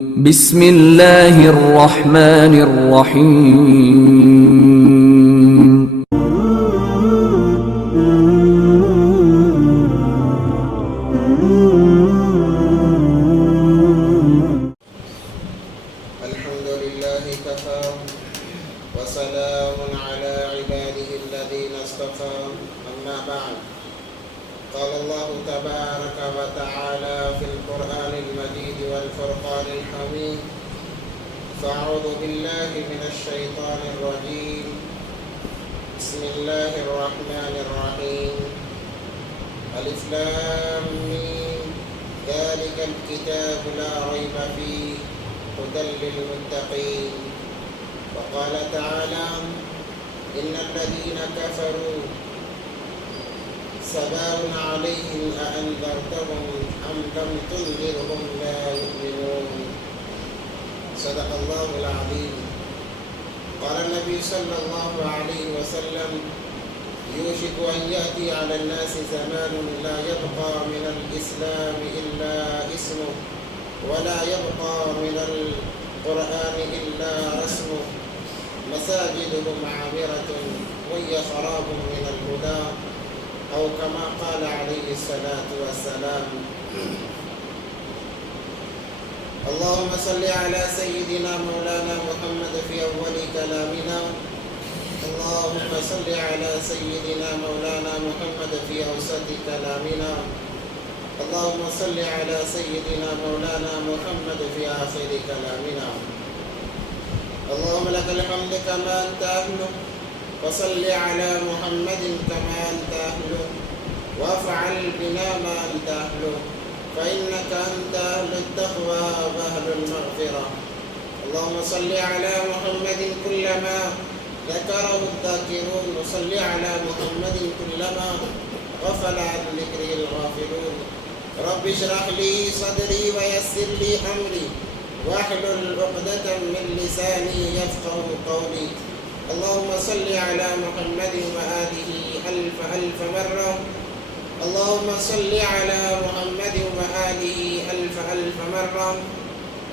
بسم اللہ الرحمن الرحیم الحمد لله كفى وسلام على عباده الذين اصطفى أما بعد قال الله تبارك وتعالى في القرآن المجيد والفرقان الحميد فأعوذ بالله من الشيطان الرجيم بسم الله الرحمن الرحيم ألف لام ميم ذلك الكتاب لا ريب فيه هدى للمتقين وقال تعالى إن الذين كفروا سواء عليهم أأنذرتهم أم لم تنذرهم لا يؤمنون صدق الله العظيم قال النبي صلى الله عليه وسلم يوشك أن يأتي على الناس زمان لا يبقى من الإسلام إلا اسمه ولا يبقى من القرآن إلا رسمه مساجدهم عامرة وهي خراب من الهدى أو كما قال عليه الصلاة والسلام اللهم صل على سيدنا مولانا محمد في أول كلامنا اللهم صل على سيدنا مولانا محمد في أوسط كلامنا اللهم صل على سيدنا مولانا محمد في آخر كلامنا اللهم لك الحمد كما أنت أهله وصل على محمد كما أنت أهله وافعل بنا ما أنت أهله فإنك أنت أهل التقوى وأهل المغفرة اللهم صل على محمد كلما ذكره الذاكرون وصل على محمد كلما غفل عن ذكره الغافلون رب اشرح لي صدري ويسر لي أمري واحلل عقدة من لساني يفقه قولي اللهم صل على محمد وآله ألف ألف مرة اللهم صل على محمد وآله ألف ألف مرة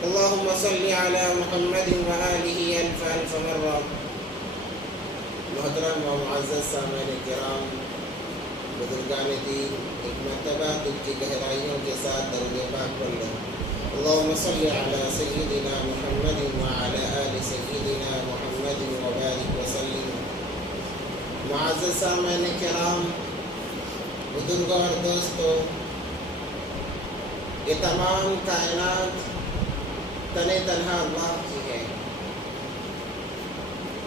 اللهم صل على محمد وآله ألف ألف مرة محترم و معزز سامعین کرام بزرگان دین ایک مرتبہ دل کی گہرائیوں کے ساتھ درود پاک پڑھ لیں اللهم صل على سيدنا محمد وعلى آل سيدنا محمد وبارك وسلم معزز سامعین کرام بزرگوں اور دوستوں یہ تمام کائنات تنے تنہا اللہ کی ہے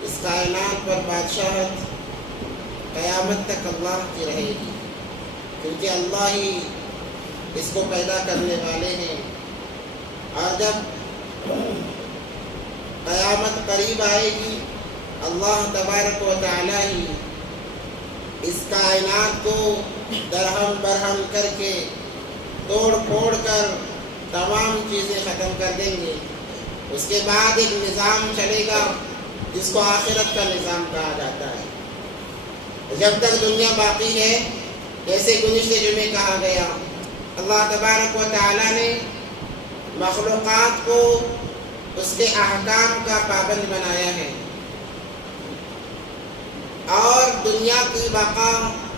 اس کائنات پر بادشاہت قیامت تک اللہ کی رہے گی کیونکہ اللہ ہی اس کو پیدا کرنے والے ہیں اور جب قیامت قریب آئے گی اللہ تبارک و تعالی ہی اس کائنات کو درہم برہم کر کے توڑ پھوڑ کر تمام چیزیں ختم کر دیں گے اس کے بعد ایک نظام چلے گا جس کو آخرت کا نظام کہا جاتا ہے جب تک دنیا باقی ہے جیسے گزشتہ جمعے کہا گیا اللہ تبارک و تعالی نے مخلوقات کو اس کے احکام کا پابند بنایا ہے اور دنیا کی بقا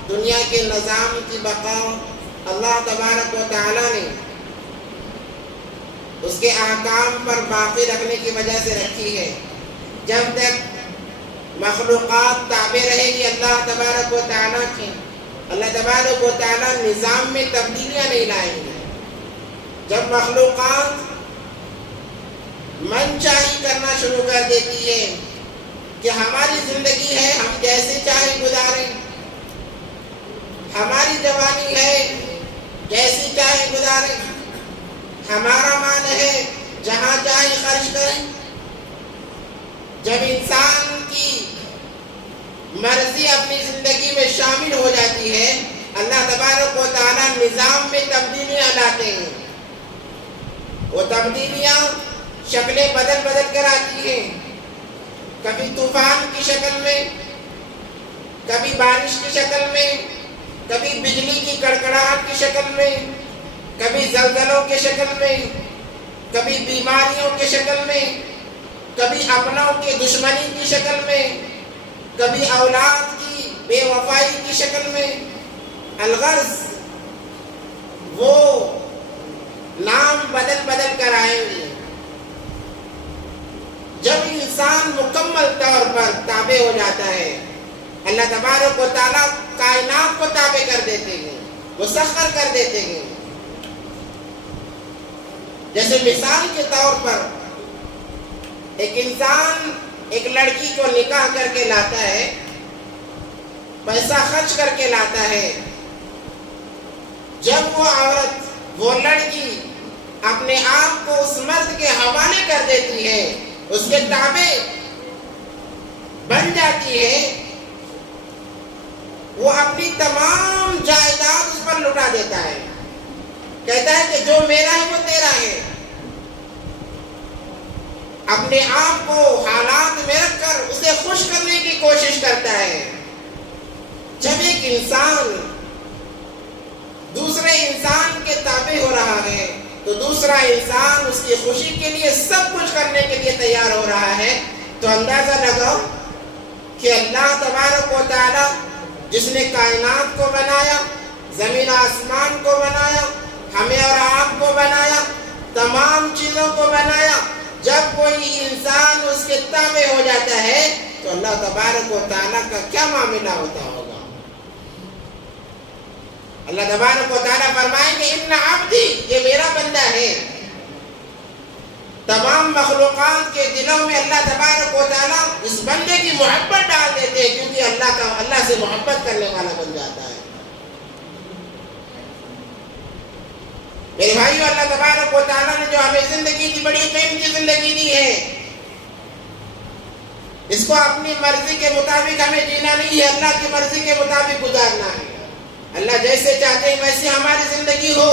دنیا کے نظام کی بقا اللہ تبارک و تعالی نے اس کے احکام پر باقی رکھنے کی وجہ سے رکھی ہے جب تک مخلوقات تابع رہے گی اللہ تبارک و تعالی کی اللہ تبارک و تعالی نظام میں تبدیلیاں نہیں لائیں گے جب مخلوقات من چاہی کرنا شروع کر دیتی ہے کہ ہماری زندگی ہے ہم جیسے چاہے گزاریں ہماری جوانی ہے جیسی چاہے گزاریں ہمارا مال ہے جہاں چاہے خرچ کریں جب انسان کی مرضی اپنی زندگی میں شامل ہو جاتی ہے اللہ تبارک و تعالی نظام میں تبدیلیاں لاتے ہیں وہ تبدیلیاں شکلیں بدل بدل کر آتی ہیں کبھی طوفان کی شکل میں کبھی بارش کی شکل میں کبھی بجلی کی کڑکڑاہٹ کی شکل میں کبھی زلزلوں کی شکل میں کبھی بیماریوں کی شکل میں، کبھی اپنوں کی دشمنی کی شکل میں، کبھی اولاد کی بے وفائی کی شکل میں۔ الغرض وہ نام بدل بدل کر آئیں گے۔ جب انسان مکمل طور پر تابع ہو جاتا ہے، اللہ تبارک و تعالیٰ کائنات کو تابع کر دیتے ہیں، مسخر کر دیتے ہیں۔ جیسے مثال کے طور پر ایک انسان ایک لڑکی کو نکاح کر کے لاتا ہے، پیسہ خرچ کر کے لاتا ہے۔ جب وہ عورت، وہ لڑکی اپنے آپ کو اس مرد کے حوالے کر دیتی ہے، اس کے تابع بن جاتی ہے، وہ اپنی تمام جائیداد اس پر لٹا دیتا ہے، کہتا ہے کہ جو میرا ہے وہ تیرا ہے۔ اپنے آپ کو حالات میں رکھ کر اسے خوش کرنے کی کوشش کرتا ہے۔ جب ایک انسان دوسرے انسان کے تابع ہو رہا ہے تو دوسرا انسان اس کی خوشی کے لیے سب کچھ کرنے کے لیے تیار ہو رہا ہے، تو اندازہ لگاؤ کہ اللہ تبارک و تعالی جس نے کائنات کو بنایا، زمین آسمان کو بنایا، ہمیں اور آپ کو بنایا، تمام چیزوں کو بنایا، جب کوئی انسان اس کے تابع ہو جاتا ہے تو اللہ تبارک و تعالیٰ کا کیا معاملہ ہوتا ہوگا۔ اللہ تبارک و تعالیٰ فرمائیں کہ ان عبدی، یہ میرا بندہ ہے۔ تمام مخلوقات کے دلوں میں اللہ تبارک و تعالیٰ اس بندے کی محبت ڈال دیتے ہیں، کیونکہ اللہ سے محبت کرنے والا بن جاتا ہے۔ میرے بھائیو، اللہ تبارک و تعالیٰ نے جو ہمیں زندگی دی، بڑی قیمتی زندگی دی ہے، اس کو اپنی مرضی کے مطابق ہمیں جینا نہیں ہے، اللہ کی مرضی کے مطابق گزارنا ہے۔ اللہ جیسے چاہتے ہیں ویسے ہماری زندگی ہو،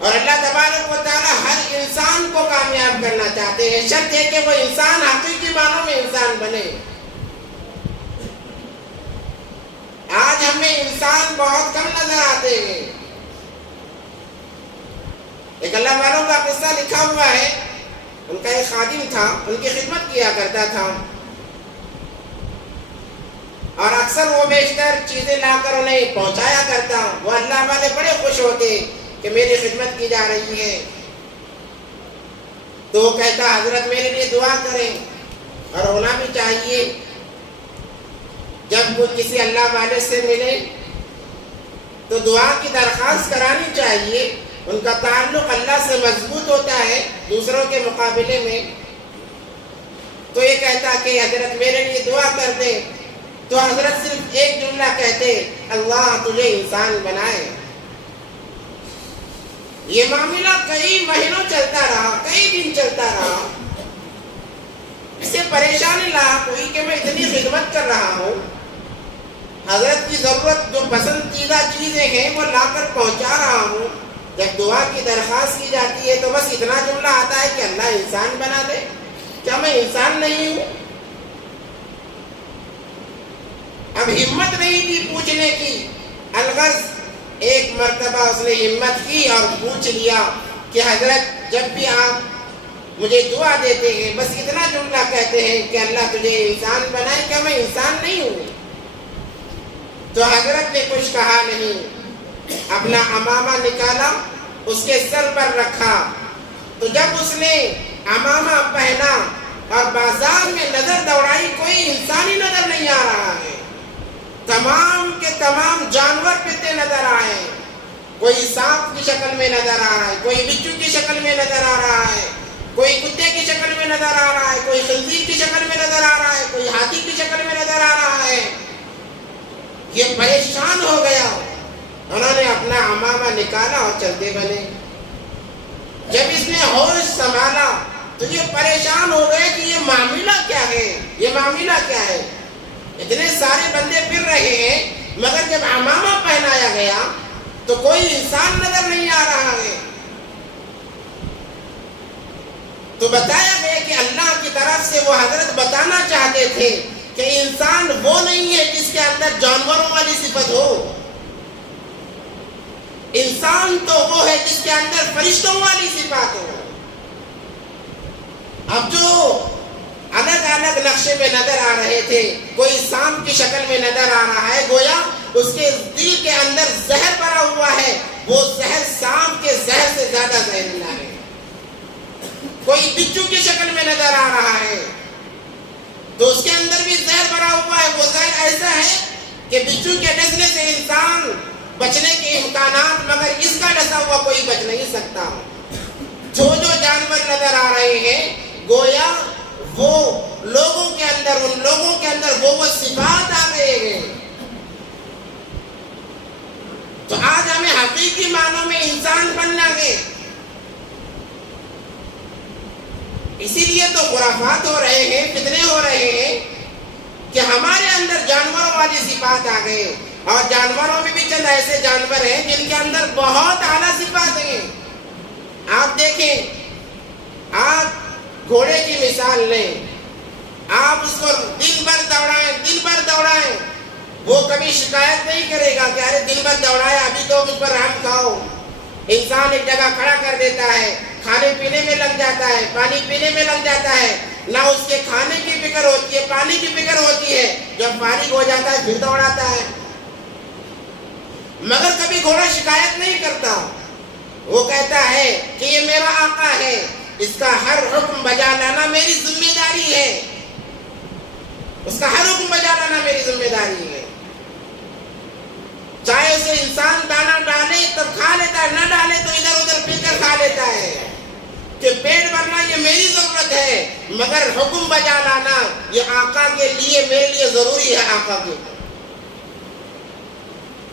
اور اللہ تبارک و تعالیٰ ہر انسان کو کامیاب کرنا چاہتے ہیں، شرط ہے کہ وہ انسان حقیقی معنوں میں انسان بنے۔ آج ہمیں انسان بہت کم نظر آتے ہیں۔ ایک اللہ والوں کا قصہ لکھا ہوا ہے، ان کا ایک خادم تھا، ان کی خدمت کیا کرتا تھا، اور اکثر وہ بیشتر چیزیں لا کر انہیں پہنچایا کرتا۔ وہ اللہ والے بڑے خوش ہوتے کہ میری خدمت کی جا رہی ہے، تو وہ کہتا حضرت میرے لیے دعا کریں، اور ہونا بھی چاہیے۔ جب وہ کسی اللہ والے سے ملے تو دعا کی درخواست کرانی چاہیے، ان کا تعلق اللہ سے مضبوط ہوتا ہے دوسروں کے مقابلے میں۔ تو یہ کہتا کہ حضرت میرے لیے دعا کر دیں، تو حضرت صرف ایک جملہ کہتے، اللہ تجھے انسان بنائے۔ یہ معاملہ کئی مہینوں چلتا رہا، کئی دن چلتا رہا۔ اسے پریشانی لاحق ہوئی کہ میں اتنی خدمت کر رہا ہوں، حضرت کی ضرورت جو پسندیدہ چیزیں ہیں وہ لا کر پہنچا رہا ہوں، جب دعا کی درخواست کی جاتی ہے تو بس اتنا جملہ آتا ہے کہ اللہ انسان بنا دے۔ کیا میں انسان نہیں ہوں؟ اب ہمت نہیں تھی پوچھنے کی۔ الغرض ایک مرتبہ اس نے ہمت کی اور پوچھ لیا کہ حضرت جب بھی آپ مجھے دعا دیتے ہیں بس اتنا جملہ کہتے ہیں کہ اللہ تجھے انسان بنائے، کیا میں انسان نہیں ہوں؟ تو حضرت نے کچھ کہا نہیں، اپنا عمامہ نکالا، اس کے سر پر رکھا۔ تو جب اس نے عمامہ پہنا اور بازار میں نظر دوڑائی، کوئی انسان ہی نظر نہیں آ رہا ہے، تمام کے تمام جانور پھرتے نظر آئے، کوئی سانپ کی شکل میں نظر آ رہا ہے، کوئی بچھو کی شکل میں نظر آ رہا ہے، کوئی کتے کی شکل میں نظر آ رہا ہے، کوئی خنزیر کی شکل میں نظر آ رہا ہے، کوئی ہاتھی کی شکل میں نظر آ رہا ہے۔ یہ پریشان ہو گیا، انہوں نے اپنا عمامہ نکالا اور چلتے بنے۔ جب اس نے ہوش سنبھالا تو یہ پریشان ہو گئے کہ یہ معاملہ کیا ہے، یہ معاملہ کیا ہے، اتنے سارے بندے پھر رہے ہیں مگر جب عمامہ پہنایا گیا تو کوئی انسان نظر نہیں آ رہا ہے۔ تو بتایا گیا کہ اللہ کی طرف سے وہ حضرت بتانا چاہتے تھے کہ انسان وہ نہیں ہے جس کے اندر جانوروں والی صفت ہو، انسان تو وہ ہے جس کے اندر فرشتوں والی صفات ہو. اب جو الگ الگ نقشے میں نظر آ رہے تھے، کوئی سانپ کی شکل میں نظر آ رہا ہے، گویا اس کے دل کے اندر زہر بھرا ہوا ہے، وہ زہر سانپ کے زہر سے زیادہ زہریلا ہے. کوئی بچھو کی شکل میں نظر آ رہا ہے تو اس کے اندر بھی زہر بھرا ہوا ہے. وہ زہر ایسا ہے کہ بچھو کے ڈسنے سے انسان بچنے کے امکانات، مگر اس کا ڈسا ہوا کوئی بچ نہیں سکتا. جو جانور نظر آ رہے ہیں گویا وہ لوگوں کے اندر، ان لوگوں کے اندر وہ صفات آ گئے ہیں. تو آج ہمیں حقیقی معنوں میں انسان بننا ہے. اسی لیے تو خرافات ہو رہے ہیں، فتنے ہو رہے ہیں کہ ہمارے اندر جانوروں والی صفات آ گئے. اور جانوروں میں بھی چند ایسے جانور ہیں جن کے اندر بہت اعلیٰ صفات ہیں. آپ دیکھیں، آپ گھوڑے کی مثال لیں، آپ اس کو دن بھر دوڑائیں، وہ کبھی شکایت نہیں کرے گا کہ ارے دن بھر دوڑایا، ابھی تو مجھ پر رحم کھاؤ. انسان ایک جگہ کھڑا کر دیتا ہے، کھانے پینے میں لگ جاتا ہے، پانی پینے میں لگ جاتا ہے، نہ اس کے کھانے کی فکر ہوتی ہے، پانی کی فکر ہوتی ہے. جب فارغ ہو جاتا ہے پھر دوڑاتا ہے. مگر کبھی گھوڑا شکایت نہیں کرتا. وہ کہتا ہے کہ یہ میرا آقا ہے، اس کا ہر حکم بجا لانا میری ذمہ داری ہے، اس کا ہر حکم بجا لانا میری ذمہ داری ہے. چاہے اسے انسان دانا ڈالے تب کھا لیتا ہے، نہ ڈالے تو ادھر ادھر پھر کر کھا لیتا ہے کہ پیٹ بھرنا یہ میری ضرورت ہے، مگر حکم بجا لانا یہ آقا کے لیے، میرے لیے ضروری ہے. آقا کے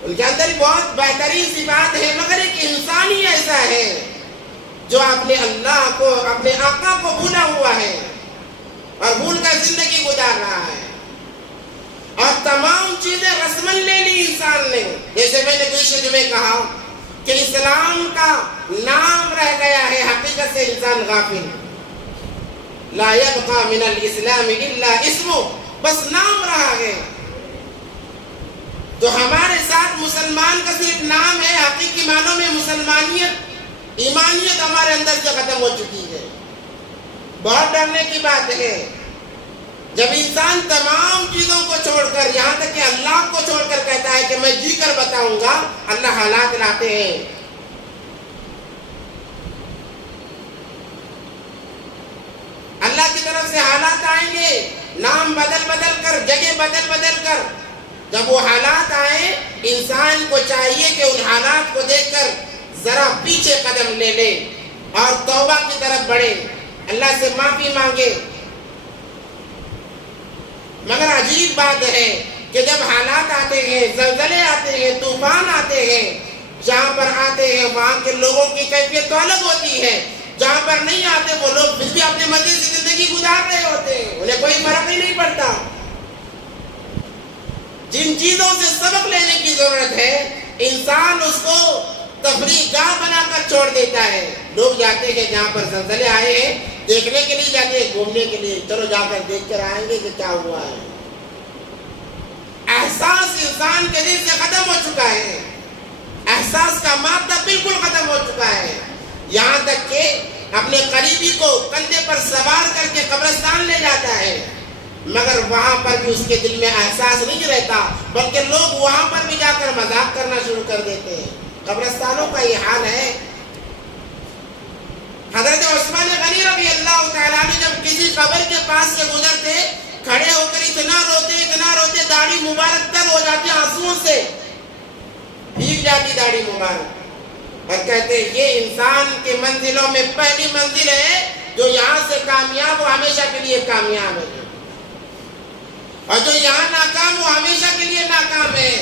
ان کے اندر بہت بہترین صفات ہے، مگر ایک انسان ہی ایسا ہے جو اپنے اللہ کو، اپنے آقا کو بھولا ہوا ہے اور بھول کر زندگی گزار رہا ہے. اور تمام چیزیں رسمن لے لی انسان نے. جیسے میں نے گزشتہ جمعے کہا کہ اسلام کا نام رہ گیا ہے، حقیقت سے انسان غافل. لا يبقى من الاسلام الا اسمه، بس نام رہا ہے. تو ہمارے ساتھ مسلمان کا صرف نام ہے، حقیقی معنوں میں مسلمانیت، ایمانیت ہمارے اندر سے ختم ہو چکی ہے. بہت ڈرنے کی بات ہے جب انسان تمام چیزوں کو چھوڑ کر، یہاں تک کہ اللہ کو چھوڑ کر کہتا ہے کہ میں جی کر بتاؤں گا. اللہ حالات لاتے ہیں. اللہ کی طرف سے حالات آئیں گے، نام بدل بدل کر، جگہ بدل بدل کر. جب وہ حالات آئیں، انسان کو چاہیے کہ ان حالات کو دیکھ کر ذرا پیچھے قدم لے لے اور توبہ کی طرف بڑھے، اللہ سے معافی مانگے. مگر عجیب بات ہے کہ جب حالات آتے ہیں، زلزلے آتے ہیں، طوفان آتے ہیں، جہاں پر آتے ہیں وہاں کے لوگوں کی کیفیت تو الگ ہوتی ہے. جہاں پر نہیں آتے وہ لوگ پھر بھی اپنے مزے سے زندگی گزار رہے ہوتے ہیں، انہیں کوئی فرق ہی نہیں پڑتا. جن چیزوں سے سبق لینے کی ضرورت ہے انسان اس کو تفریح گاہ بنا کر چھوڑ دیتا ہے. لوگ جاتے ہیں جہاں پر زلزلے آئے ہیں، دیکھنے کے لیے جاتے ہیں، گھومنے کے لیے، چلو جا کر دیکھ کر آئیں گے کہ کیا ہوا ہے. احساس انسان کے دل سے ختم ہو چکا ہے، احساس کا مادہ بالکل ختم ہو چکا ہے. یہاں تک کہ اپنے قریبی کو کندھے پر سوار کر کے قبرستان لے جاتا ہے، مگر وہاں پر بھی اس کے دل میں احساس نہیں رہتا، بلکہ لوگ وہاں پر بھی جا کر مذاق کرنا شروع کر دیتے ہیں. قبرستانوں کا یہ حال ہے. حضرت عثمان غنی رضی اللہ تعالیٰ عنہ جب کسی قبر کے پاس سے گزرتے، کھڑے ہو کر اتنا روتے، داڑھی مبارک تر ہو جاتی، آنسوؤں سے بھیگ جاتی داڑھی مبارک، اور کہتے یہ انسان کے منزلوں میں پہلی منزل ہے، جو یہاں سے کامیاب وہ ہمیشہ کے لیے کامیاب ہے، اور جو یہاں ناکام وہ ہمیشہ کے لیے ناکام ہے.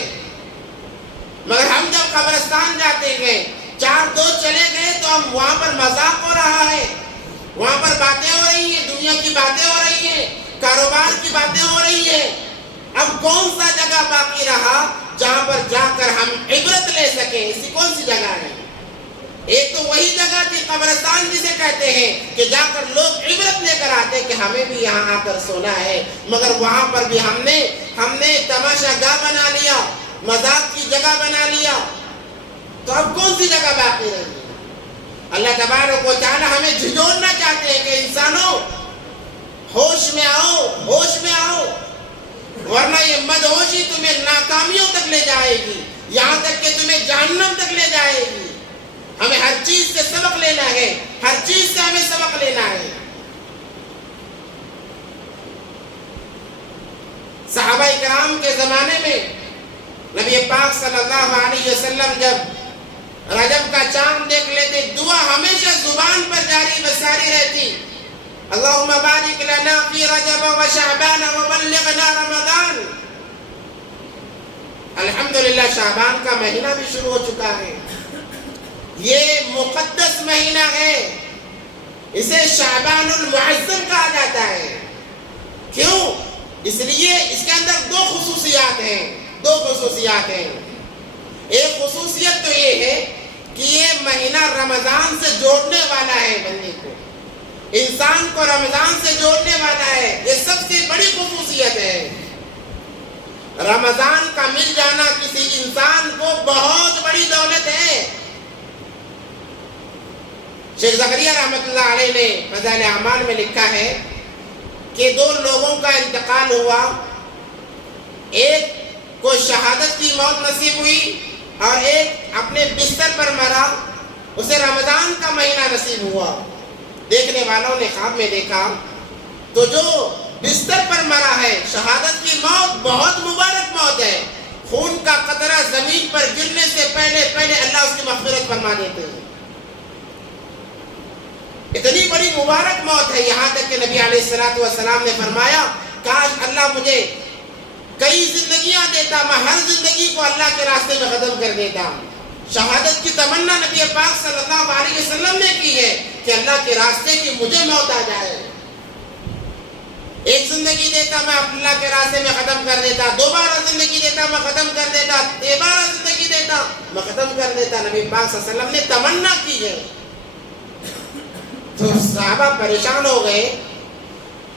مگر ہم جب قبرستان جاتے ہیں، 4 دوست چلے گئے تو ہم وہاں پر مذاق ہو رہا ہے، وہاں پر باتیں ہو رہی ہیں، دنیا کی باتیں ہو رہی ہیں، کاروبار کی باتیں ہو رہی ہیں. اب کون سا جگہ باقی رہا جہاں پر جا کر ہم عبرت لے سکیں؟ ایسی کون سی جگہ ہے؟ ایک تو وہی جگہ تھی قبرستان جسے کہتے ہیں کہ جا کر لوگ عبرت لے کر آتے کہ ہمیں بھی یہاں آ کر سونا ہے، مگر وہاں پر بھی ہم نے تماشا گاہ بنا لیا، مذاق کی جگہ بنا لیا. تو اب کون سی جگہ باقی رہی؟ اللہ تبارک و تعالی ہمیں جھنجھوڑنا چاہتے ہیں کہ انسانوں ہوش میں آؤ، ہوش میں آؤ، ورنہ یہ مدہوشی تمہیں ناکامیوں تک لے جائے گی، یہاں تک کہ تمہیں جہنم تک لے جائے گی۔ ہمیں ہر چیز سے سبق لینا ہے، ہر چیز سے ہمیں سبق لینا ہے۔ صحابہ کرام کے زمانے میں نبی پاک صلی اللہ علیہ وسلم جب رجب کا چاند دیکھ لیتے، دعا ہمیشہ زبان پر جاری بساری رہتی، اللہم بارک لنا فی رجب و شعبان و بلغنا رمضان۔ الحمدللہ شعبان کا مہینہ بھی شروع ہو چکا ہے، یہ مقدس مہینہ ہے، اسے شعبان المعظم کہا جاتا ہے۔ کیوں؟ اس لیے اس کے اندر دو خصوصیات ہیں۔ ایک خصوصیت تو یہ ہے کہ یہ مہینہ رمضان سے جوڑنے والا ہے، بندے کو، انسان کو رمضان سے جوڑنے والا ہے، یہ سب سے بڑی خصوصیت ہے۔ رمضان کا مل جانا کسی انسان کو بہت بڑی دولت ہے۔ شیخ زکریا رحمۃ اللہ علیہ نے فضائل اعمال میں لکھا ہے کہ دو لوگوں کا انتقال ہوا، ایک کو شہادت کی موت نصیب ہوئی اور ایک اپنے بستر پر مرا، اسے رمضان کا مہینہ نصیب ہوا۔ دیکھنے والوں نے خواب میں دیکھا تو جو بستر پر مرا ہے، شہادت کی موت بہت مبارک موت ہے، خون کا قطرہ زمین پر گرنے سے پہلے اللہ اس کی مغفرت فرما دیتے ہیں۔ اتنی بڑی مبارک موت ہے، یہاں تک کہ نبی علیہ السلام نے فرمایا کاش اللہ مجھے کئی زندگیاں دیتا، میں ہر زندگی کو اللہ کے راستے میں ختم کر دیتا۔ شہادت کی تمنا نبی پاک صلی اللہ علیہ وسلم نے کی ہے کہ اللہ کے راستے کی مجھے موت آ جائے۔ ایک زندگی دیتا میں اللہ کے راستے میں ختم کر دیتا، دوبارہ زندگی دیتا میں ختم کر دیتا، تیبارہ زندگی دیتا میں ختم کر دیتا۔ نبی پاک صلی اللہ علیہ وسلم نے تمنا کی ہے۔ تو صحابہ پریشان ہو گئے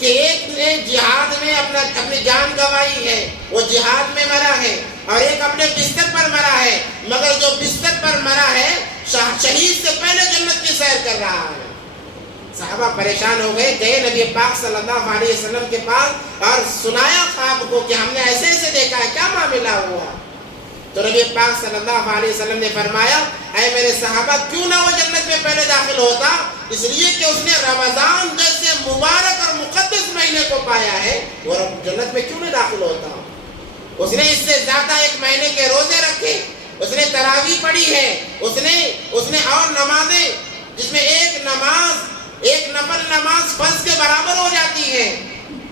کہ ایک نے جہاد میں اپنی جان گنوائی ہے، وہ جہاد میں مرا ہے، اور ایک اپنے بستر پر مرا ہے، مگر جو بستر پر مرا ہے شہید سے پہلے جنت کی سیر کر رہا ہے۔ صحابہ پریشان ہو گئے، گئے نبی پاک صلی اللہ علیہ وسلم کے پاس اور سنایا خواب کو کہ ہم نے ایسے ایسے دیکھا ہے، کیا معاملہ ہوا؟ تو نبی پاک صلی اللہ علیہ وسلم نے فرمایا اے میرے صحابہ، کیوں نہ وہ جنت میں پہلے داخل ہوتا؟ اس لیے کہ اس نے رمضان جیسے مبارک اور مقدس مہینے کو پایا ہے، وہ جنت میں کیوں نہیں داخل ہوتا؟ اس نے اس سے زیادہ ایک مہینے کے روزے رکھے، اس نے تراویح پڑھی ہے، اس نے اور نمازیں، جس میں ایک نفل نماز فرض کے برابر ہو جاتی ہے،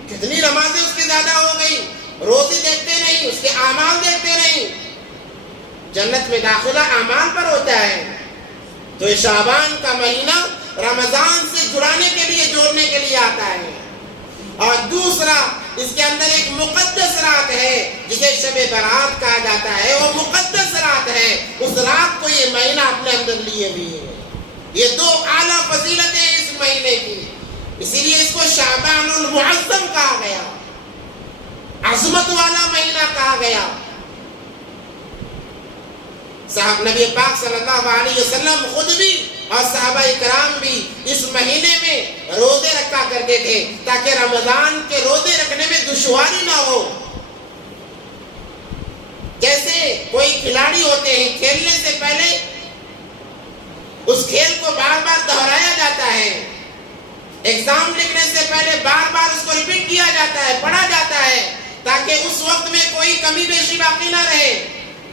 کتنی نمازیں اس کے زیادہ ہو گئی، روزے دیکھتے نہیں، اس کے اعمال دیکھتے نہیں۔ جنت میں داخلہ اعمال پر ہوتا ہے۔ تو یہ شعبان کا مہینہ رمضان سے جڑانے کے لیے، جوڑنے کے لیے آتا ہے۔ اور دوسرا، اس کے اندر ایک مقدس رات ہے جسے شب برات کہا جاتا ہے، وہ مقدس رات ہے، اس رات کو یہ مہینہ اپنے اندر لیے ہوئی ہے۔ یہ دو اعلیٰ فضیلتیں ہیں اس مہینے کی، اسی لیے اس کو شعبان المعظم کہا گیا، عظمت والا مہینہ کہا گیا۔ صاحب نبی پاک صلی اللہ علیہ وسلم خود بھی اور صحابہ کرام بھی اس مہینے میں روزے رکھا کرتے تھے تاکہ رمضان کے روزے رکھنے میں دشواری نہ ہو۔ جیسے کوئی کھلاڑی ہوتے ہیں، کھیلنے سے پہلے اس کھیل کو بار بار دہرایا جاتا ہے، ایگزام لکھنے سے پہلے بار بار اس کو ریپیٹ کیا جاتا ہے، پڑھا جاتا ہے تاکہ اس وقت میں کوئی کمی بیشی باقی نہ رہے۔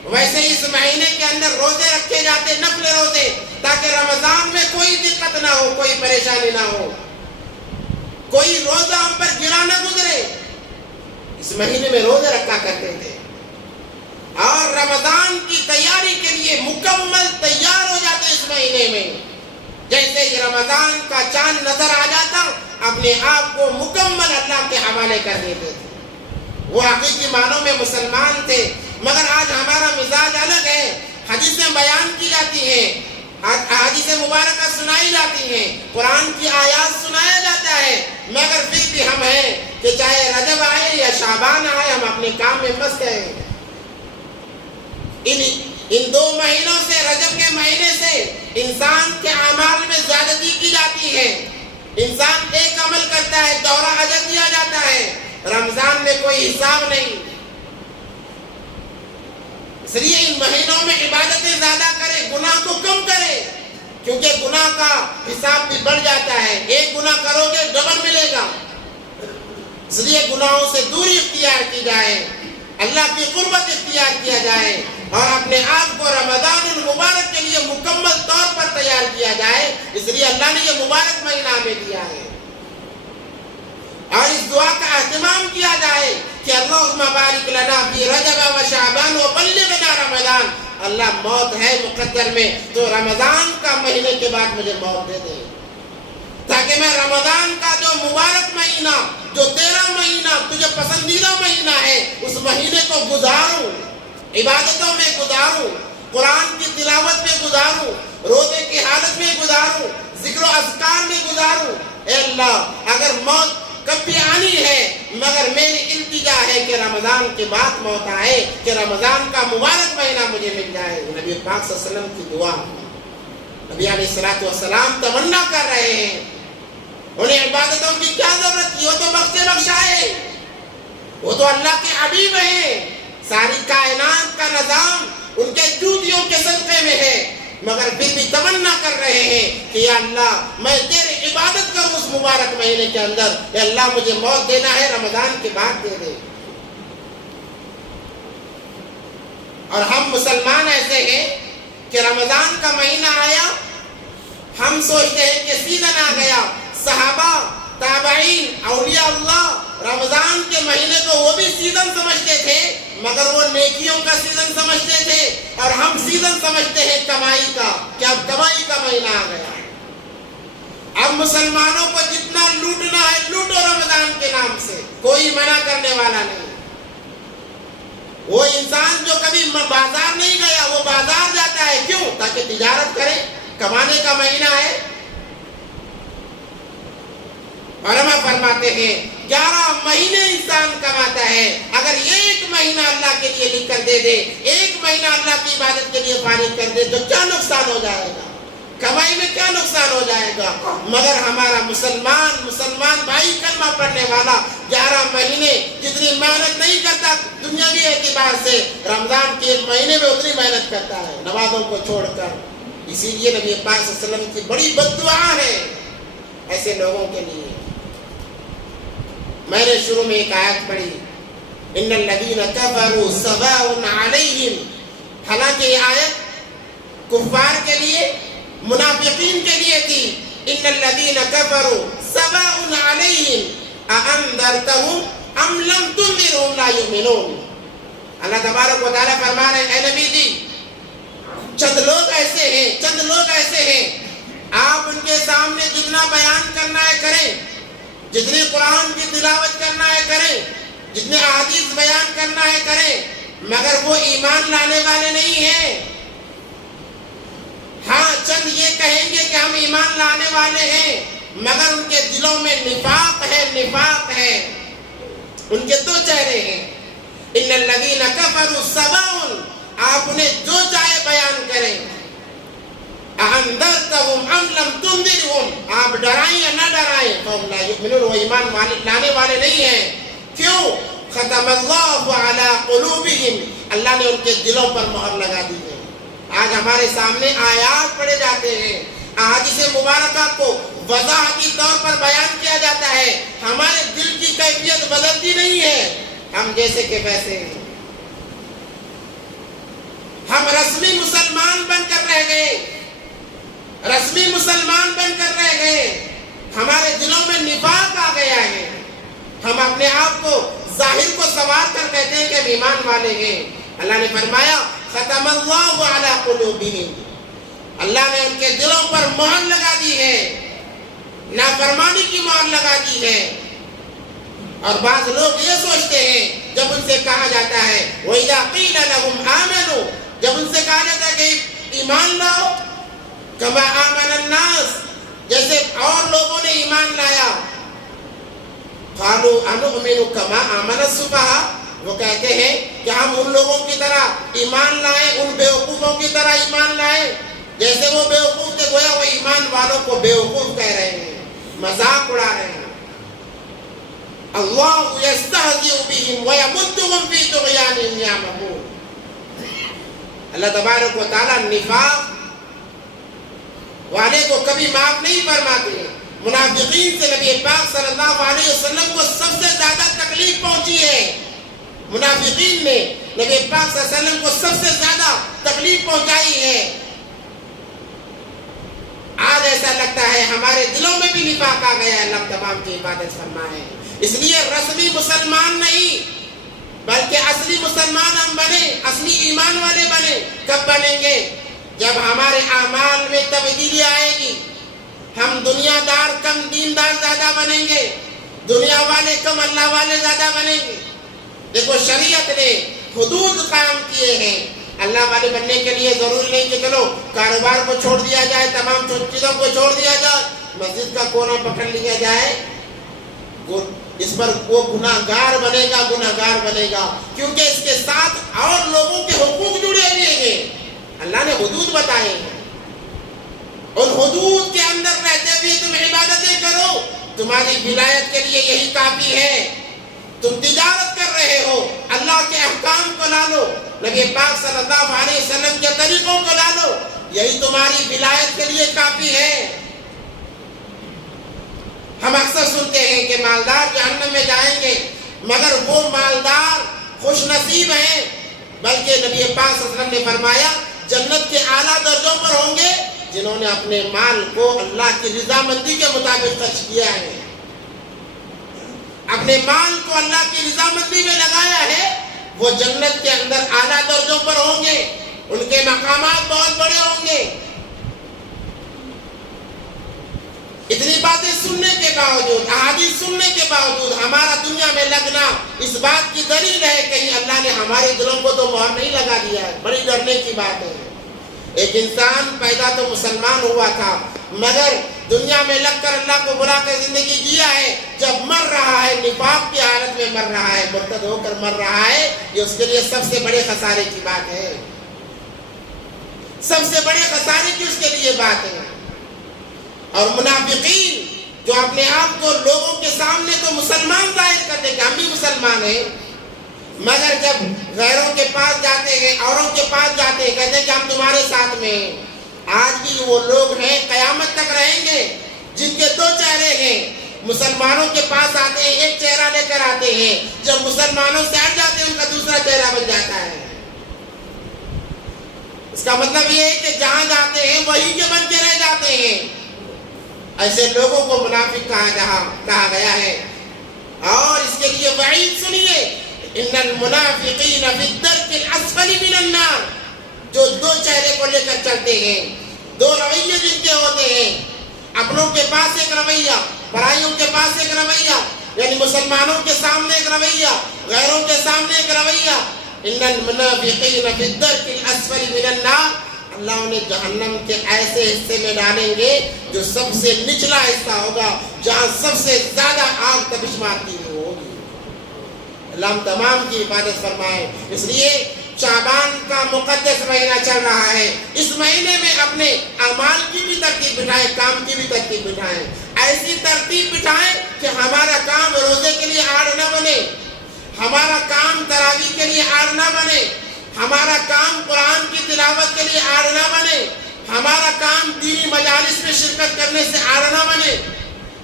ویسے اس مہینے کے اندر روزے رکھے جاتے، نفل روزے، تاکہ رمضان میں کوئی دقت نہ ہو، کوئی پریشانی نہ ہو، کوئی روزہ ہم پر گرا نہ گزرے۔ اس مہینے میں روزے رکھا کرتے تھے اور رمضان کی تیاری کے لیے مکمل تیار ہو جاتے اس مہینے میں۔ جیسے ہی رمضان کا چاند نظر آ جاتا، اپنے آپ کو مکمل اللہ کے حوالے کر دیتے تھے۔ وہ حقیقی معنوں میں مسلمان تھے، مگر آج ہمارا مزاج الگ ہے۔ حدیثیں بیان کی جاتی ہیں، حدیث مبارکہ سنائی جاتی ہیں، قرآن کی آیات سنایا جاتا ہے، مگر پھر بھی ہم ہیں کہ چاہے رجب آئے یا شعبان آئے، ہم اپنے کام میں مست ہیں۔ ان 2 مہینوں سے، رجب کے مہینے سے انسان کے اعمال میں زیادتی کی جاتی ہے. انسان ایک عمل کرتا ہے، دورہ اجر دیا جاتا ہے. رمضان میں کوئی حساب نہیں. اس لیے ان مہینوں میں عبادتیں زیادہ کرے، گناہ کو کم کرے، کیونکہ گناہ کا حساب بھی بڑھ جاتا ہے. ایک گناہ کرو گے ڈبل ملے گا. اس لیے گناہوں سے دوری اختیار کی جائے، اللہ کی قربت اختیار کیا جائے، اور اپنے آپ کو رمضان المبارک کے لیے مکمل طور پر تیار کیا جائے. اس لیے اللہ نے یہ مبارک مہینہ ہمیں دیا ہے. اور اس دعا کا اہتمام کیا جائے کہ اللہم بارک لنا فی رجب و شعبان و بلغنا رمضان. اللہ موت ہے مقدر میں تو رمضان کا مہینے کے بعد مجھے موت دے دے، تاکہ میں رمضان کا جو مبارک مہینہ، جو 13 مہینہ تجھے پسندیدہ مہینہ ہے، اس مہینے کو گزاروں، عبادتوں میں گزاروں، قرآن کی تلاوت میں گزاروں، روزے کی حالت میں گزاروں، ذکر و اذکار میں گزاروں. اے اللہ، اگر موت کبھی آنی ہے مگر میری التجا ہے کہ رمضان کے بعد موت آئے، کہ رمضان کا مبارک مہینہ مجھے مل جائے. نبی پاک صلی اللہ علیہ وسلم کی دعا، نبی علیہ السلام تمنا کر رہے ہیں. انہیں عبادتوں کی کیا ضرورت تھی؟ وہ تو بخشے بخشائے، وہ تو اللہ کے حبیب ہیں. ساری کائنات کا نظام ان کے جوتیوں کے صدقے میں ہے، مگر پھر بھی تمنا کر رہے ہیں کہ یا اللہ میں تیری عبادت کروں اس مبارک مہینے کے اندر. اے اللہ مجھے موت دینا ہے، رمضان کے بعد دے دے. اور ہم مسلمان ایسے ہیں کہ رمضان کا مہینہ آیا، ہم سوچتے ہیں کہ سیزن آ گیا. صحابہ، تابعین، اولیاء اللہ رمضان کے مہینے کو وہ بھی سیزن سمجھتے تھے، مگر وہ نیکیوں کا سیزن سمجھتے تھے، اور ہم سیزن سمجھتے ہیں کمائی کا، کہ اب کمائی کا مہینہ آ گیا. اب مسلمانوں کو جتنا لوٹنا ہے لوٹو رمضان کے نام سے، کوئی منع کرنے والا نہیں. وہ انسان جو کبھی بازار نہیں گیا وہ بازار جاتا ہے، کیوں؟ تاکہ تجارت کرے، کمانے کا مہینہ ہے. علماء فرماتے ہیں 11 مہینے انسان کماتا ہے، اگر ایک مہینہ اللہ کے لیے لکھ کر دے دے، ایک مہینہ اللہ کی عبادت کے لیے فارغ کر دے تو کیا نقصان ہو جائے گا؟ کمائی میں کیا نقصان ہو جائے گا؟ مگر ہمارا مسلمان بھائی کلمہ پڑھنے والا 11 مہینے جتنی محنت نہیں کرتا دنیاوی اعتبار سے، رمضان کے مہینے میں اتنی محنت کرتا ہے نمازوں کو چھوڑ کر. اسی لیے نبی پاک صلی اللہ علیہ وسلم کی بڑی بد دعا ہے ایسے لوگوں کے لیے. میں نے شروع میں ایک آیت پڑھی، ان الذین کفروا سواء علیہم. حالانکہ یہ آیت کفار کے لیے، منافقین کے لیے تھی. ان الذین کفروا سواء علیہم اانذرتہم ام لم تنذرہم لا یؤمنون. اللہ تبارک و تعالیٰ فرما رہے ہیں اے نبی جی، چند لوگ ایسے ہیں آپ ان کے سامنے جتنا بیان کرنا ہے کریں، جتنی قرآن کی تلاوت کرنا ہے کریں، جتنے احادیث بیان کرنا ہے کریں، مگر وہ ایمان لانے والے نہیں ہیں. ہاں چند یہ کہیں گے کہ ہم ایمان لانے والے ہیں، مگر ان کے دلوں میں نفاق ہے. ان کے 2 چہرے ہیں. ان الذین کفروا سواء، آپ انہیں جو چاہے بیان کریں. انذرتہم ام لم تنذرہم، آپ ڈرائیں یا نہ ڈرائیں، فہم لا یؤمنون، وہ ایمان لانے والے نہیں ہیں. کیوں؟ ختم اللہ علی قلوبہم، اللہ نے ان کے دلوں پر مہر لگا دی ہے. آج ہمارے سامنے آیات پڑھے جاتے ہیں، احادیث مبارکہ کو وضاحتی طور پر بیان کیا جاتا ہے، ہمارے دل کی کیفیت بدلتی نہیں ہے، ہم جیسے کہ ویسے ہیں. ہم رسمی مسلمان بن کر رہ گئے، ہمارے دلوں میں نفاق آ گیا ہے. ہم اپنے آپ کو ظاہر کو سوار کر کہتے ہیں کہ ہم ایمان والے ہیں. اللہ نے فرمایا ختم اللہ علی قلوبہم، اللہ نے ان کے دلوں پر مہر لگا دی ہے، نافرمانی کی مہر لگا دی ہے. اور بعض لوگ یہ سوچتے ہیں جب ان سے کہا جاتا ہے وَإِذَا قِيلَ لَهُمْ آمَنُوا، جب ان سے کہا جاتا ہے کہ ایمان لاؤ، كَمَا آمَنَ النَّاسِ، جیسے اور لوگوں نے ایمان لایا، قَالُوا أَنُؤْمِنُ كَمَا آمَنَ السُّفَهَاءُ، وہ کہتے ہیں کہ ہم ان لوگوں کی طرح ایمان لائیں، ان بیوقوفوں کی طرح ایمان لائیں جیسے وہ بیوقوف تھے، گویا وہ ایمان والوں کو بیوقوف کہہ رہے ہیں، مذاق اڑا رہے ہیں۔ اللہ یستہزئ بہم ویمدہم فی طغیانہم یعمہون۔ اللہ تبارک و تعالیٰ نفاق والے کو کبھی معاف نہیں فرماتے۔ منافقین سے نبی پاک صلی اللہ علیہ وسلم کو سب سے زیادہ تکلیف پہنچی ہے۔ منافقین نے نبی پاک صلی اللہ علیہ وسلم کو سب سے زیادہ تکلیف پہنچائی ہے۔ آج ایسا لگتا ہے ہمارے دلوں میں بھی نفاق آ گیا ہے۔ اللہ تمام کی عبادت فرمائے، اس لیے رسمی مسلمان نہیں بلکہ اصلی مسلمان ہم بنے، اصلی ایمان والے بنے۔ کب بنیں گے؟ جب ہمارے اعمال میں تبدیلی آئے گی، ہم دنیا دار کم دیندار زیادہ بنیں گے، دنیا والے کم اللہ والے زیادہ بنیں گے۔ دیکھو شریعت نے حدود قائم کیے ہیں۔ اللہ والے بننے کے لیے ضروری نہیں کہ چلو کاروبار کو چھوڑ دیا جائے، تمام چیزوں کو چھوڑ دیا جائے، مسجد کا کونا پکڑ لیا جائے، اس پر وہ گناہگار بنے گا، گناہگار بنے گا، کیونکہ اس کے ساتھ اور لوگوں کے حقوق جڑے ہوئے ہیں۔ اللہ نے حدود بتائے ہیں، اور حدود کے اندر رہتے ہوئے تم عبادتیں کرو، تمہاری ولایت کے لیے یہی کافی ہے۔ تم تجارت کر رہے ہو، اللہ کے احکام کو لا لو، نبی پاک صلی اللہ علیہ وسلم کے طریقوں کو لا لو، یہی تمہاری ولایت کے لیے کافی ہے۔ ہم اکثر سنتے ہیں کہ مالدار جہنم میں جائیں گے، مگر وہ مالدار خوش نصیب ہیں، بلکہ نبی پاک صلی اللہ علیہ وسلم نے فرمایا جنت کے اعلیٰ درجوں پر ہوں گے جنہوں نے اپنے مال کو اللہ کی رضامندی کے مطابق خرچ کیا ہے، اپنے مال کو اللہ کی رضامندی میں لگایا ہے، وہ جنت کے اندر اعلیٰ درجوں پر ہوں گے، ان کے مقامات بہت بڑے ہوں گے۔ اتنی باتیں سننے کے باوجود، احادیث سننے کے باوجود ہمارا دنیا میں لگنا اس بات کی دلیل ہے کہیں اللہ نے ہمارے دلوں کو تو مہر نہیں لگا دیا ہے۔ بڑی ڈرنے کی بات ہے۔ ایک انسان پیدا تو مسلمان ہوا تھا، مگر دنیا میں لگ کر اللہ کو بلا کر زندگی جیا ہے، جب مر رہا ہے نفاق کی حالت میں مر رہا ہے، مرتد ہو کر مر رہا ہے، یہ اس کے لیے سب سے بڑے خسارے کی بات ہے، سب سے بڑے خسارے کی اس کے لیے بات ہے۔ اور منافقین جو اپنے آپ کو لوگوں کے سامنے تو مسلمان ظاہر کرتے کہ ہم بھی مسلمان ہیں، مگر جب غیروں کے پاس جاتے ہیں، اوروں کے پاس جاتے ہیں، کہتے ہیں کہ ہم تمہارے ساتھ میں ہیں۔ آج بھی وہ لوگ ہیں، قیامت تک رہیں گے، جن کے دو چہرے ہیں۔ مسلمانوں کے پاس آتے ہیں، ایک چہرہ لے کر آتے ہیں، جب مسلمانوں سے ہٹ جاتے ہیں ان کا دوسرا چہرہ بن جاتا ہے۔ اس کا مطلب یہ ہے کہ جہاں جاتے ہیں وہی کے بن کے رہ جاتے ہیں۔ ایسے لوگوں کو منافق کہا گیا ہے، اور اس کے لیے وعید سنیے، ان المنافقین فی الدرک الاسفل من النار، جو دو چہرے کو لے کر چلتے ہیں، دو رویے جن کے ہوتے ہیں، اپنوں کے پاس ایک رویہ، پرائیوں کے پاس ایک رویہ، یعنی مسلمانوں کے سامنے ایک رویہ، غیروں کے سامنے ایک رویہ۔ ان المنافقین فی الدرک الاسفل من النار، اللہ انہیں جہنم کے ایسے حصے میں ڈالیں گے جو سب سے نچلا حصہ ہوگا، جہاں سب سے زیادہ آگ تپش مارتی ہوگی۔ اللہ ہم تمام کی حفاظت فرمائے۔ اس لیے شعبان کا مقدس مہینہ چل رہا ہے، اس مہینے میں اپنے اعمال کی بھی ترتیب بٹھائیں، کام کی بھی ترتیب بٹھائیں، ایسی ترتیب بٹھائیں کہ ہمارا کام روزے کے لیے آڑ نہ بنے، ہمارا کام تراویح کے لیے آڑ نہ بنے، ہمارا کام قرآن کی تلاوت کے لیے آڑ نہ بنے، ہمارا کام دینی مجالس میں شرکت کرنے سے آڑ نہ بنے۔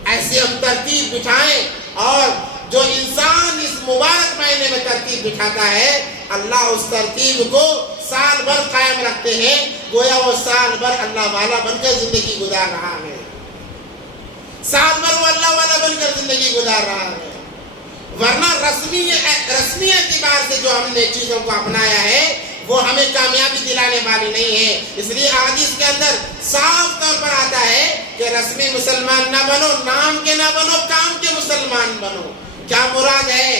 ایسی ہم ترتیب بٹھائیں، اور جو انسان اس مبارک مہینے میں ترتیب بٹھاتا ہے، اللہ اس ترتیب کو سال بھر قائم رکھتے ہیں، گویا وہ سال بھر اللہ والا بن کر زندگی گزار رہا ہے، سال بھر وہ اللہ والا بن کر زندگی گزار رہا ہے۔ ورنہ رسمی اعتبار سے جو ہم نے چیزوں کو اپنایا ہے وہ ہمیں کامیابی دلانے والی نہیں ہے۔ اس لیے احادیث کے اندر صاف طور پر آتا ہے کہ رسمی مسلمان نہ بنو، نام کے نہ بنو، کام کے مسلمان بنو۔ کیا مراد ہے؟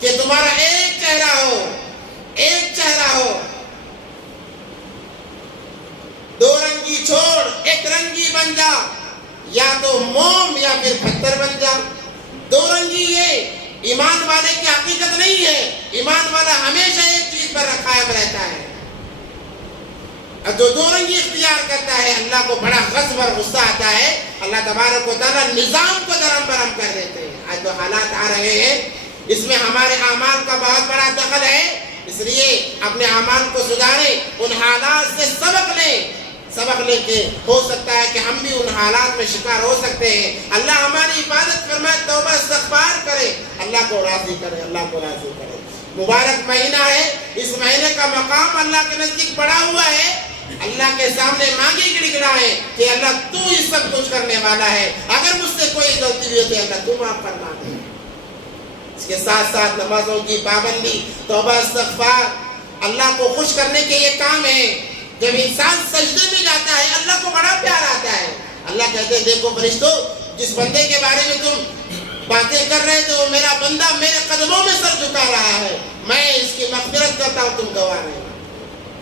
کہ تمہارا ایک چہرہ ہو، ایک چہرہ ہو، دو رنگی چھوڑ ایک رنگی بن جا، یا تو موم یا پھر پتھر بن جا۔ دو رنگی یہ ایمان والے کی حقیقت نہیں ہے. ایمان والا ہمیشہ ایک چیز پر قائم رہتا ہے. جو دو رنگی اختیار کرتا ہے اللہ کو بڑا غضب اور غصہ آتا ہے. اللہ تبارک و تعالیٰ نظام کو درہم برہم کر دیتے ہیں. آج جو حالات آ رہے ہیں اس میں ہمارے اعمال کا بہت بڑا دخل ہے. اس لیے اپنے اعمال کو سدھاریں, ان حالات سے سبق لے کے ہو سکتا ہے کہ ہم بھی ان حالات میں شکار ہو سکتے ہیں. اللہ ہماری حفاظت فرمائے, توبہ استغفار کرے, اللہ کو راضی کرے, اللہ کو راضی کرے. مبارک مہینہ ہے, اس مہینے کا مقام اللہ کے نزدیک بڑا ہوا ہے. اللہ کے سامنے مانگی گڑگڑائیں کہ اللہ تو ہی سب کچھ کرنے والا ہے, اگر مجھ سے کوئی غلطی ہوئی تو اللہ تو معاف فرما دے. اس کے ساتھ ساتھ نمازوں کی پابندی, توبہ استغفار, اللہ کو خوش کرنے کے یہ کام ہے. جب انسان سجدے میں جاتا ہے اللہ کو بڑا پیار آتا ہے. اللہ کہتے ہیں دیکھو فرشتوں, جس بندے کے بارے میں تم باتیں کر رہے تھے وہ میرا بندہ میرے قدموں میں سر جھکا رہا ہے, میں اس کی مغفرت کرتا ہوں, تم گواہ رہے.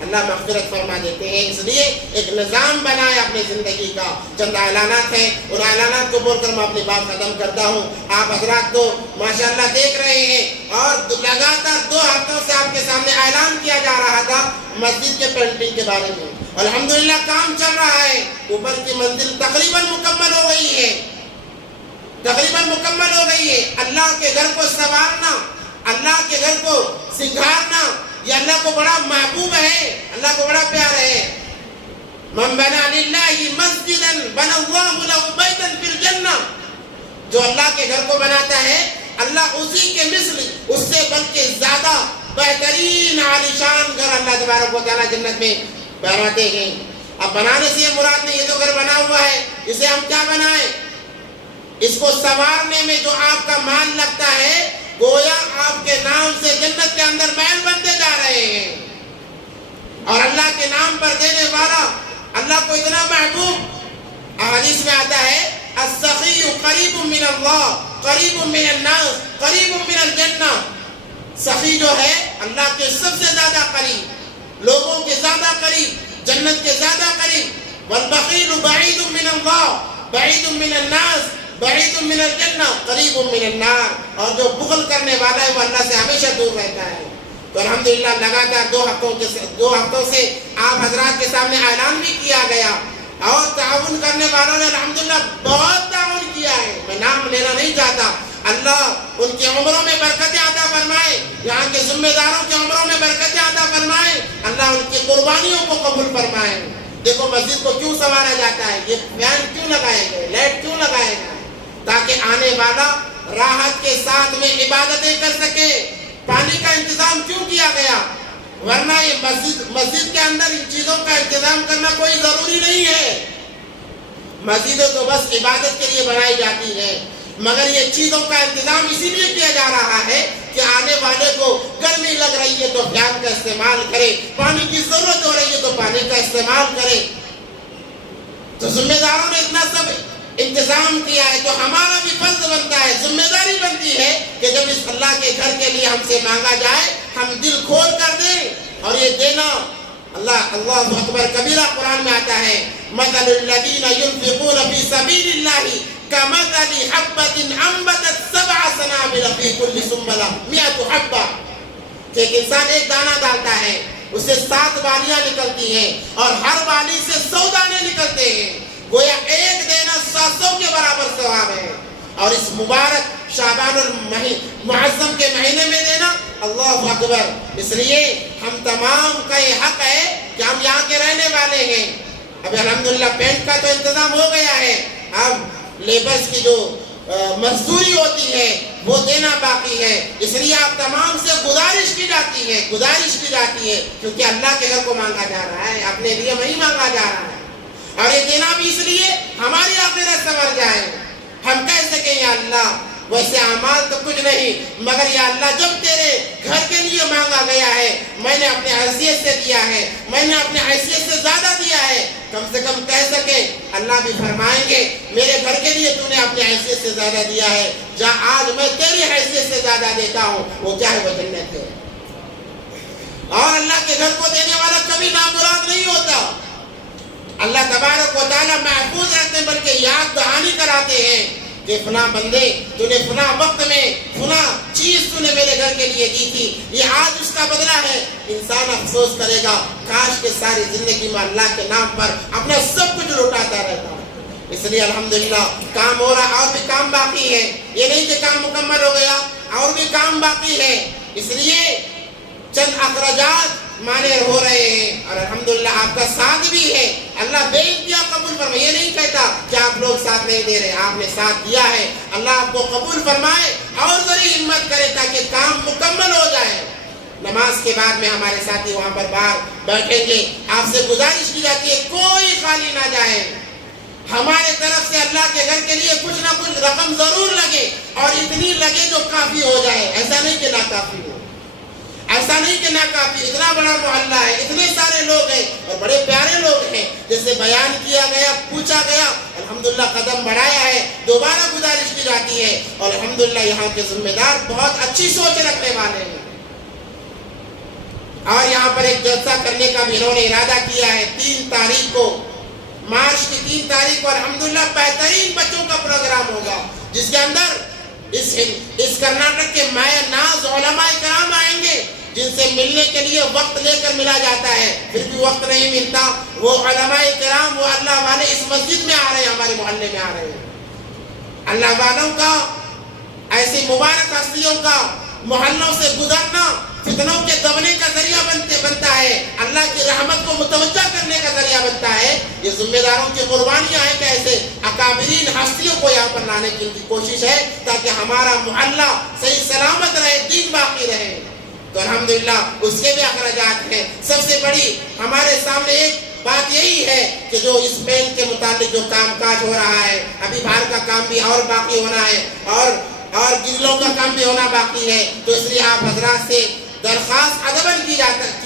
اللہ مغفرت فرما دیتے ہیں. اس لیے ایک نظام بنائے اپنی زندگی کا. چند اعلانات ہیں, ان اعلانات کو بول کر میں اپنی بات ختم کرتا ہوں. آپ حضرات تو ماشاءاللہ دیکھ رہے ہیں اور لگاتار 2 ہفتوں سے آپ کے سامنے اعلان کیا جا رہا تھا مسجد کے پینٹنگ کے بارے میں. الحمدللہ کام چل رہا ہے, اوپر کی منزل تقریباً مکمل ہو گئی ہے, تقریباً مکمل ہو گئی ہے. اللہ کے گھر کو سنوارنا, اللہ کے گھر کو سنگھارنا یہ اللہ کو بڑا محبوب ہے, اللہ کو بڑا پیار ہے. من بنا للہ مسجدا بنا اللہ لہ بیتا فی الجنہ, جو اللہ کے گھر کو بناتا ہے اللہ اسی کے مثل, اس سے بلکہ زیادہ بہترین عالیشان گھر اللہ تبارک و تعالیٰ جنت میں بناتے ہیں. اب بنانے سے یہ مراد نہیں, یہ تو گھر بنا ہوا ہے, اسے ہم کیا بنائیں؟ اس کو سنوارنے میں جو آپ کا مال لگتا ہے گویا آپ کے نام سے جنت کے اندر محل بنتے جا رہے ہیں. اور اللہ کے نام پر دینے والا اللہ کو اتنا محبوب, حدیث میں آتا ہے السخی قریب من اللہ قریب من الناس قریب من الجنہ. سخی جو ہے اللہ کے سب سے زیادہ قریب, لوگوں کے زیادہ قریب, جنت کے زیادہ قریب. والبخیل بعید من اللہ بعید من الناس بعید من الجنہ قریب من النار. اور جو بخل کرنے والا ہے وہ اللہ سے ہمیشہ دور رہتا ہے. تو الحمدللہ لگاتار 2 ہفتوں سے آپ حضرات کے سامنے اعلان بھی کیا گیا, اور تعاون کرنے والوں نے الحمدللہ بہت تعاون کیا ہے. میں نام لینا نہیں چاہتا, اللہ ان کی عمروں میں برکتیں عطا فرمائے, یہاں کے ذمہ داروں کی عمروں میں برکتیں عطا فرمائے, اللہ ان کی قربانیوں کو قبول فرمائے. دیکھو مسجد کو کیوں سنوارا جاتا ہے, یہ فین کیوں لگائے گئے, لائٹ کیوں لگائے گئے, تاکہ آنے والا راحت کے ساتھ میں عبادتیں کر سکے. پانی کا انتظام کیوں کیا گیا, ورنہ یہ مسجد کے اندر ان چیزوں کا انتظام کرنا کوئی ضروری نہیں ہے. مسجدیں تو بس عبادت کے لیے بنائی جاتی ہیں, مگر یہ چیزوں کا انتظام اسی لیے کیا جا رہا ہے کہ آنے والے کو گرمی لگ رہی ہے تو فین کا استعمال کرے, پانی کی ضرورت ہو رہی ہے تو پانی کا استعمال کرے. تو ذمہ داروں نے اتنا سب انتظام کیا ہے, تو ہمارا بھی فرض بنتا ہے, ذمہ داری بنتی ہے کہ جب اس اللہ کے گھر کے لیے ہم سے مانگا جائے ہم دل کھول کر دیں. اور یہ دینا اللہ اکبر کبیرہ قرآن میں آتا ہے, مثل الذین ينفقون فی سبیل اللہ کمثل حبۃ انبتت 7 سنابل فی کل سنبلہ 100 حبہ. کہ ایک انسان ایک دانہ ڈالتا ہے, اس سے 7 بالیاں نکلتی ہیں, اور ہر بالی سے 100 دانے نکلتے ہیں. گویا ایک دینا 700 کے برابر ثواب ہے. اور اس مبارک شعبان المعظم کے مہینے میں دینا, اللہ اکبر. اس لیے ہم تمام کا یہ حق ہے کہ ہم یہاں کے رہنے والے ہیں. اب الحمدللہ پینٹ کا تو انتظام ہو گیا ہے, اب لیبرز کی جو مزدوری ہوتی ہے وہ دینا باقی ہے. اس لیے آپ تمام سے گزارش کی جاتی ہے کیونکہ اللہ کے گھر کو مانگا جا رہا ہے, اپنے لیے نہیں مانگا جا رہا ہے. اور یہ دینا بھی اس لیے ہماری آخرت سنور جائے. ہم کہہ سکیں یا اللہ ویسے اعمال تو کچھ نہیں, مگر یا اللہ جب تیرے گھر کے لیے مانگا گیا ہے میں نے اپنے حیثیت سے دیا ہے, میں نے اپنے حیثیت سے زیادہ دیا ہے. کم سے کم کہہ سکیں اللہ بھی فرمائیں گے میرے گھر کے لیے تو نے اپنے حیثیت سے زیادہ دیا ہے, جہاں آج میں تیری حیثیت سے زیادہ دیتا ہوں وہ کیا ہے, وہ جنت ہے. اور اللہ کے گھر کو دینے والا کبھی نامراد نہیں ہوتا. اللہ تبارک و تعالیٰ محفوظ رکھتے بلکہ یاد دہانی کراتے ہیں کہ فلاں بندے تو نے فلاں وقت میں فلاں چیز تو نے میرے گھر کے لیے دی تھی، یہ آج اس کا بدلہ ہے۔ انسان افسوس کرے گا کاش کہ ساری زندگی میں اللہ کے نام پر اپنا سب کچھ لوٹاتا رہتا۔ اس لیے الحمدللہ کام ہو رہا، اور بھی کام باقی ہے، یہ نہیں کہ کام مکمل ہو گیا، اور بھی کام باقی ہے۔ اس لیے چند اخراجات مانع ہو رہے ہیں، اور الحمدللہ آپ کا ساتھ بھی ہے۔ اللہ بے انتہا قبول فرمائے، یہ نہیں کہتا کہ آپ لوگ ساتھ نہیں دے رہے، آپ نے ساتھ دیا ہے۔ اللہ آپ کو قبول فرمائے اور ذریع ہمت کرے تاکہ کام مکمل ہو جائے۔ نماز کے بعد میں ہمارے ساتھی وہاں پر باہر بیٹھیں گے، آپ سے گزارش کی جاتی ہے کوئی خالی نہ جائے۔ ہمارے طرف سے اللہ کے گھر کے لیے کچھ نہ کچھ رقم ضرور لگے، اور اتنی لگے جو کافی ہو جائے، ایسا نہیں کہ ناکافی ہو، ایسا نہیں کہ ناکافی۔ اتنا بڑا محلہ ہے، اتنے سارے لوگ ہیں اور بڑے پیارے لوگ ہیں، جیسے بیان کیا گیا، پوچھا گیا، الحمدللہ قدم بڑھایا ہے، دوبارہ گزارش کی جاتی ہے، اور الحمدللہ یہاں کے ذمہ دار بہت اچھی سوچ رکھنے والے ہیں۔ اور یہاں پر ایک جلسہ کرنے کا بھی انہوں نے ارادہ کیا ہے 3 تاریخ کو، مارچ کی 3 تاریخ کو الحمدللہ بہترین بچوں کا پروگرام ہوگا، جس کے اندر اس کرناٹک کے مایہ ناز علماء کرام آئیں گے، جن سے ملنے کے لیے وقت لے کر ملا جاتا ہے، پھر بھی وقت نہیں ملتا۔ وہ علماء کرام، وہ اللہ والے اس مسجد میں آ رہے ہیں، ہمارے محلے میں آ رہے ہیں۔ اللہ والوں کا، ایسی مبارک ہستیوں کا محلوں سے گزرنا فتنوں کے دبنے کا ذریعہ بنتا ہے، اللہ کی رحمت کو متوجہ کرنے کا ذریعہ بنتا ہے۔ یہ ذمہ داروں کی قربانیاں ہیں کہ ایسے اکابرین ہستیوں کو یہاں پر لانے کی ان کی کوشش ہے تاکہ ہمارا محلہ صحیح سلامت رہے، دین باقی رہے۔ تو الحمدللہ اس کے بھی اخراجات ہیں۔ سب سے بڑی ہمارے سامنے ایک بات یہی ہے کہ جو اس بینک کے متعلق جو کام کاج ہو رہا ہے، ابھی باہر کا کام بھی اور باقی ہونا ہے، اور گرلوں کا کام بھی ہونا باقی ہے۔ تو اس لیے آپ حضرات سے درخواست ادباً کی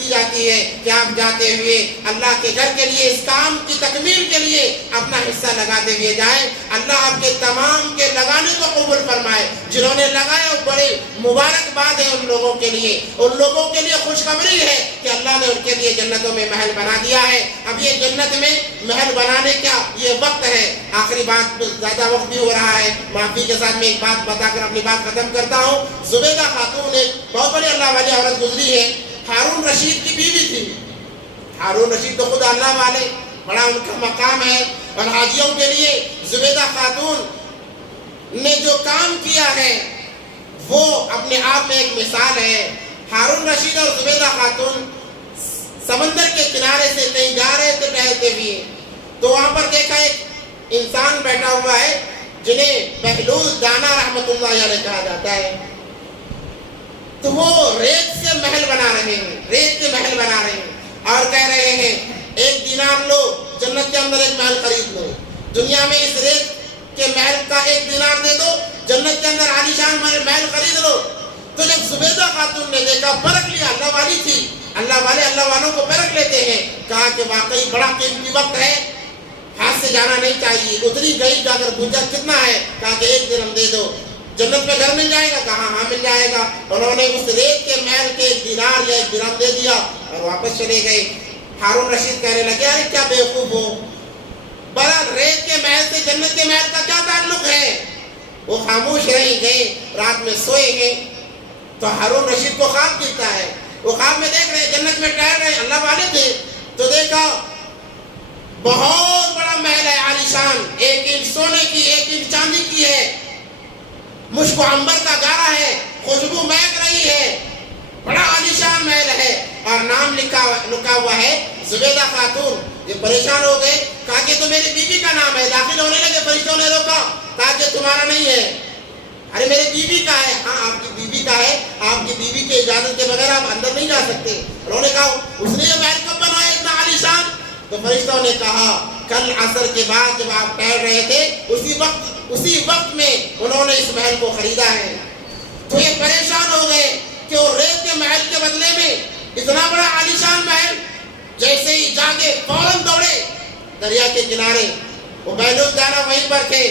جاتی ہے کہ آپ جاتے ہوئے اللہ کے گھر کے لیے، اس کام کی تکمیل کے لیے اپنا حصہ لگاتے ہوئے جائیں۔ اللہ آپ کے تمام کے لگانے کو قبول فرمائے، جنہوں نے لگایا وہ بڑے مبارکباد ہے ان لوگوں کے لیے، ان لوگوں کے لیے خوشخبری ہے کہ اللہ نے ان کے لیے جنتوں میں محل بنا دیا ہے۔ اب یہ جنت میں محل بنانے کا یہ وقت ہے۔ آخری بات، زیادہ وقت بھی ہو رہا ہے، معافی کے ساتھ میں ایک بات بتا کر اپنی بات ختم کرتا ہوں۔ زبیدہ خاتون ایک بہت بڑی اللہ والی عورت گزری ہے، ہارون رشید کی بیوی تھی۔ ہارون رشید تو خود اللہ والے، بڑا ان کا مقام ہے، اور حاجیوں کے لیے زبیدہ خاتون نے جو کام کیا ہے وہ اپنے آپ میں ایک مثال ہے۔ ہارون رشید اور زبیدہ خاتون سمندر کے کنارے سے کہیں جا رہے تھے ٹہلتے ہوئے، تو وہاں پر دیکھا ایک انسان بیٹھا ہوا ہے جنہیں بہلول دانا رحمت اللہ علیہ کہا جاتا ہے۔ تو وہ ریت سے محل بنا رہے ہیں، ریت کے محل بنا رہے ہیں، اور کہہ رہے ہیں 1 دینار لو، جنت کے اندر ایک محل خرید لو، دنیا میں اس ریت کے محل کا 1 دینار دے دو، جنت کے اندر عالیشان محل خرید لو۔ تو جب زبیدہ خاتون نے دیکھا، پرکھ لیا، اللہ والی تھی، اللہ والے اللہ والوں کو پرکھ لیتے ہیں، کہا کہ واقعی بڑا قیمتی وقت ہے، ہاتھ سے جانا نہیں چاہیے۔ اتری گئی، جا کر پوچھا کتنا ہے، کہا کہ 1 درہم دے دو، جنت میں گھر مل جائے گا، کہا ہاں مل جائے گا۔ انہوں نے اس ریت کے محل کے 1 دینار یا 1 درہم دے دیا اور واپس چلے گئے۔ ہارون رشید کہنے لگے ارے کیا بیوقوف ہو، بڑا ریت کے محل سے جنت کے محل کا کیا تعلق ہے؟ وہ خاموش رہی گئے، رات میں سوئے گئے۔ تو ہارون رشید کو خواب دکھتا ہے، وہ خواب میں دیکھ رہے جنت میں ٹہل رہے، اللہ والے تھے، تو دیکھا بہت بڑا محل ہے عالیشان، 1 انچ سونے کی، 1 انچ چاندی کی ہے، مشک و عنبر کا گارا ہے، خوشبو مہک رہی ہے، بڑا عالیشان محل ہے، اور نام لکھا ہوا ہے زبیدہ خاتون۔ یہ پریشان ہو گئے، کہا کہ تو میری بیوی کا نام ہے، داخل ہونے لگے، فرشتوں نے روکا، کہا کہ تمہارا نہیں ہے۔ ارے میری بیوی کا ہے، ہاں آپ کی بیوی کا ہے، آپ کی بیوی کی اجازت کے بغیر آپ اندر نہیں جا سکتے۔ انہوں نے کہا اس نے یہ محل کب بنایا اتنا عالیشان؟ تو فرشتوں نے کہا کل عصر کے بعد جب آپ ٹہل رہے تھے اسی وقت میں انہوں نے اس محل کو خریدا ہے۔ تو یہ پریشان ہو گئے کہ وہ ریت کے محل کے بدلے میں اتنا بڑا عالیشان محل، جیسے ہی جاگے فوراً دوڑے دریا کے کنارے، وہ بہلول دانا وہیں پر تھے،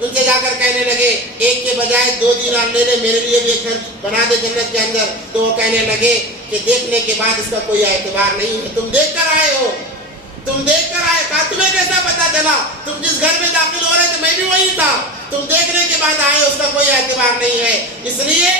ان سے جا کر کہنے لگے 1 کے بجائے 2 دینار لے لے، میرے لیے بھی ایک گھر بنا دے جنت کے اندر۔ تو وہ کہنے لگے کہ دیکھنے کے بعد اس کا کوئی اعتبار نہیں ہے، تم دیکھ کر آئے ہو، تم دیکھ کر آئے۔ کہا تمہیں کیسا پتا چلا؟ تم جس گھر میں داخل ہو رہے تھے میں بھی وہی تھا، تم دیکھنے کے بعد آئے، اس کا کوئی اعتبار نہیں ہے۔ اس لیے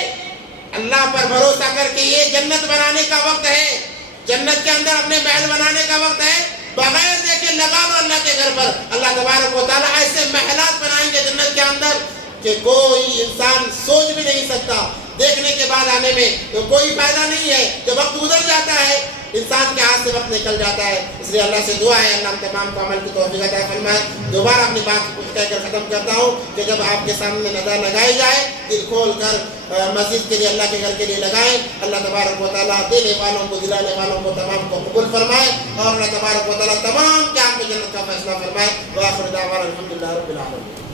اللہ پر بھروسہ کر کے یہ جنت بنانے کا وقت ہے، جنت کے اندر اپنے محل بنانے کا وقت ہے، بغیر دیکھے لگا دو اللہ کے گھر پر۔ اللہ تبارک و تعالیٰ ایسے محلات بنائیں گے جنت کے اندر کہ کوئی انسان سوچ بھی نہیں سکتا، دیکھنے کے بعد آنے میں تو کوئی فائدہ نہیں ہے، جب وقت گزر جاتا ہے انسان کے ہاتھ سے وقت نکل جاتا ہے۔ اس لیے اللہ سے دعا ہے اللہ ہم تمام کو عمل کی توفیق عطا فرمائے۔ دوبارہ اپنی بات کہہ کر ختم کرتا ہوں کہ جب آپ کے سامنے نظر لگائی جائے دل کھول کر مسجد کے لیے، اللہ کے گھر کے لیے لگائیں۔ اللہ تبارک و تعالیٰ دینے والوں کو، دلانے والوں کو تمام کو قبول فرمائے، اور اللہ تبارک و تعالیٰ تمام کے آپ کو جنت کا فیصلہ فرمائے۔ وآخر دعوانا الحمدللہ رب العالمین۔